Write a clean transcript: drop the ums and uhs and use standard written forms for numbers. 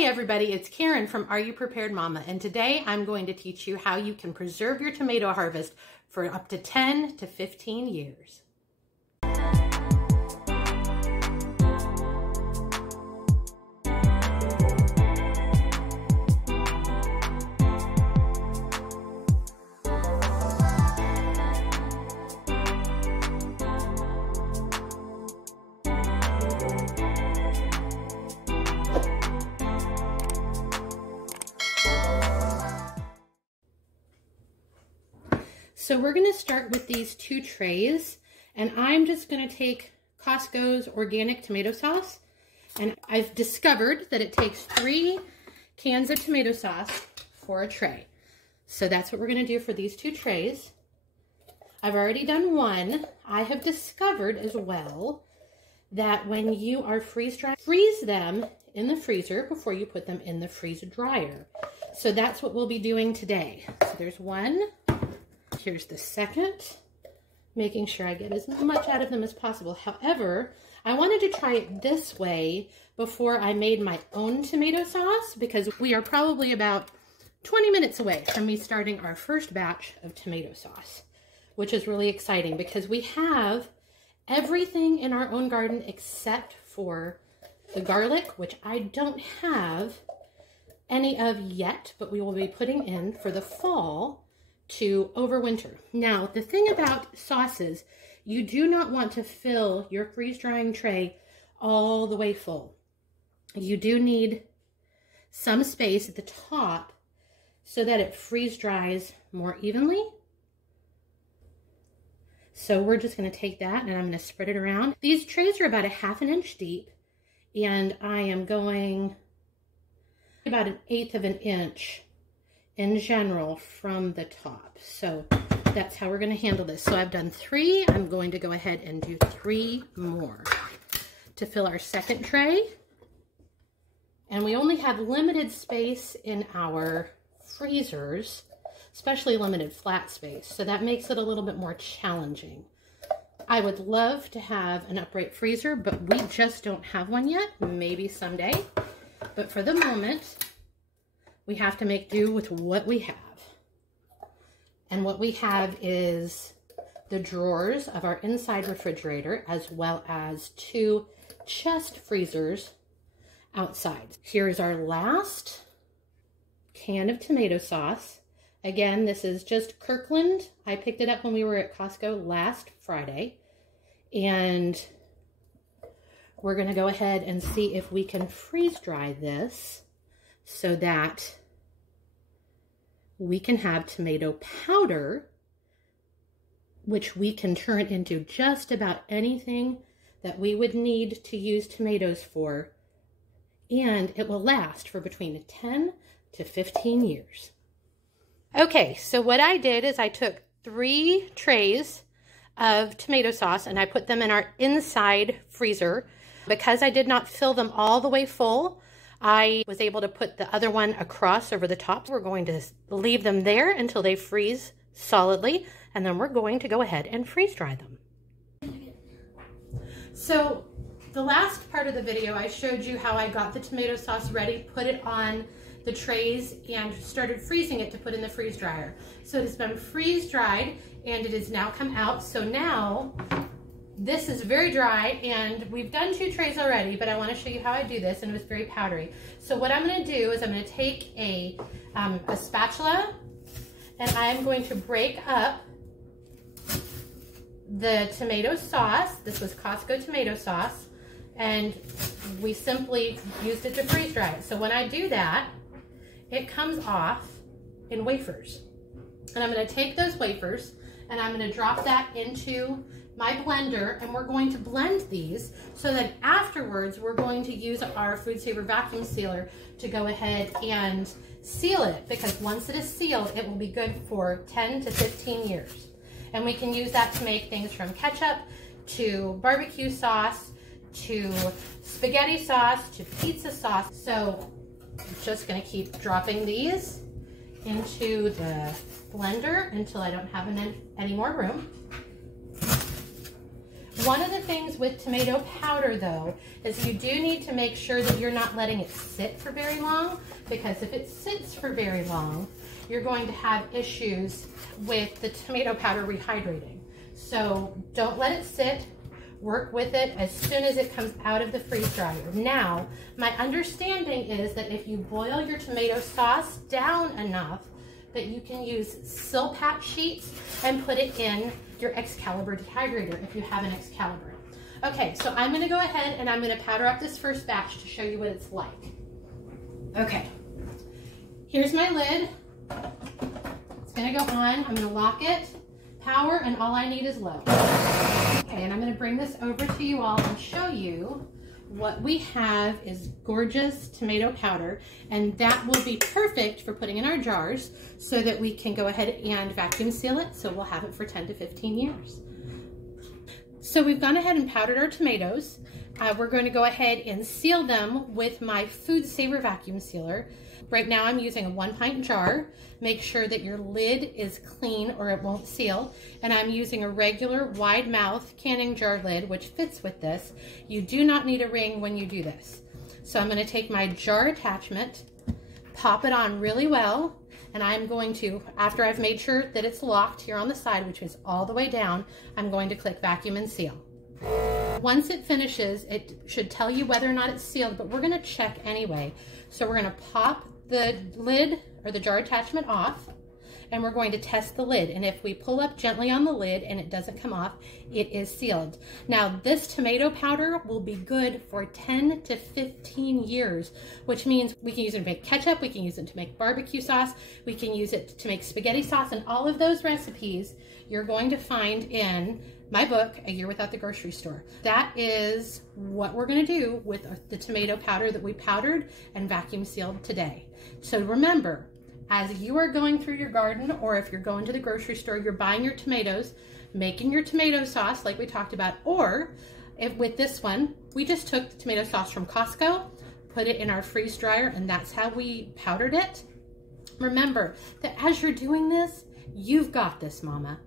Hey everybody, it's Karen from Are You Prepared Mama, and today I'm going to teach you how you can preserve your tomato harvest for up to 10 to 15 years. So we're going to start with these two trays, and I'm just going to take Costco's organic tomato sauce, and I've discovered that it takes 3 cans of tomato sauce for a tray. So that's what we're going to do for these two trays. I've already done one. I have discovered as well that when you are freeze them in the freezer before you put them in the freeze dryer. So that's what we'll be doing today. So there's one. Here's the second, making sure I get as much out of them as possible. However, I wanted to try it this way before I made my own tomato sauce, because we are probably about 20 minutes away from me starting our first batch of tomato sauce, which is really exciting because we have everything in our own garden except for the garlic, which I don't have any of yet, but we will be putting in for the fall to overwinter. Now, the thing about sauces, you do not want to fill your freeze drying tray all the way full. You do need some space at the top so that it freeze dries more evenly. So we're just going to take that and I'm going to spread it around. These trays are about 1/2 inch deep, and I am going about 1/8 of an inch in general from the top. So that's how we're going to handle this. So I've done 3. I'm going to go ahead and do 3 more to fill our second tray. And we only have limited space in our freezers, especially limited flat space. So that makes it a little bit more challenging. I would love to have an upright freezer, but we just don't have one yet. Maybe someday. But for the moment, we have to make do with what we have. And what we have is the drawers of our inside refrigerator, as well as 2 chest freezers outside. Here's our last can of tomato sauce. Again, this is just Kirkland. I picked it up when we were at Costco last Friday. And we're going to go ahead and see if we can freeze dry this so that we can have tomato powder, which we can turn into just about anything that we would need to use tomatoes for, and it will last for between 10 to 15 years. Okay, so what I did is I took 3 trays of tomato sauce and I put them in our inside freezer. Because I did not fill them all the way full, I was able to put the other one across over the top. We're going to leave them there until they freeze solidly, and then we're going to go ahead and freeze dry them. So the last part of the video, I showed you how I got the tomato sauce ready, put it on the trays, and started freezing it to put in the freeze dryer. So it has been freeze dried, and it has now come out. So now this is very dry, and we've done 2 trays already, but I want to show you how I do this, and it was very powdery. So what I'm going to do is I'm going to take a spatula, and I'm going to break up the tomato sauce. This was Costco tomato sauce, and we simply used it to freeze dry it. So when I do that, it comes off in wafers. And I'm going to take those wafers, and I'm going to drop that into my blender, and we're going to blend these so that afterwards we're going to use our Food Saver vacuum sealer to go ahead and seal it, because once it is sealed, it will be good for 10 to 15 years. And we can use that to make things from ketchup to barbecue sauce to spaghetti sauce to pizza sauce. So I'm just going to keep dropping these into the blender until I don't have any more room. One of the things with tomato powder though, is you do need to make sure that you're not letting it sit for very long, because if it sits for very long, you're going to have issues with the tomato powder rehydrating. So don't let it sit. Work with it as soon as it comes out of the freeze dryer. Now, my understanding is that if you boil your tomato sauce down enough, that you can use Silpat sheets and put it in your Excalibur dehydrator if you have an Excalibur. Okay, so I'm gonna go ahead and I'm gonna powder up this first batch to show you what it's like. Okay, here's my lid. It's gonna go on, I'm gonna lock it, power, and all I need is low. Okay, and I'm gonna bring this over to you all and show you what we have is gorgeous tomato powder, and that will be perfect for putting in our jars so that we can go ahead and vacuum seal it, so we'll have it for 10 to 15 years. So we've gone ahead and powdered our tomatoes. We're going to go ahead and seal them with my Food Saver vacuum sealer. Right now I'm using a 1 pint jar. Make sure that your lid is clean or it won't seal. And I'm using a regular wide mouth canning jar lid, which fits with this. You do not need a ring when you do this. So I'm going to take my jar attachment, pop it on really well, and I'm going to, after I've made sure that it's locked here on the side, which is all the way down, I'm going to click vacuum and seal. Once it finishes, it should tell you whether or not it's sealed, but we're going to check anyway. So we're going to pop the lid or the jar attachment off, and we're going to test the lid. And if we pull up gently on the lid and it doesn't come off, it is sealed. Now, this tomato powder will be good for 10 to 15 years, which means we can use it to make ketchup, we can use it to make barbecue sauce, we can use it to make spaghetti sauce, and all of those recipes you're going to find in my book, A Year Without the Grocery Store. That is what we're gonna do with the tomato powder that we powdered and vacuum sealed today. So remember, as you are going through your garden, or if you're going to the grocery store, you're buying your tomatoes, making your tomato sauce like we talked about, or if with this one, we just took the tomato sauce from Costco, put it in our freeze dryer, and that's how we powdered it. Remember that as you're doing this, you've got this, Mama.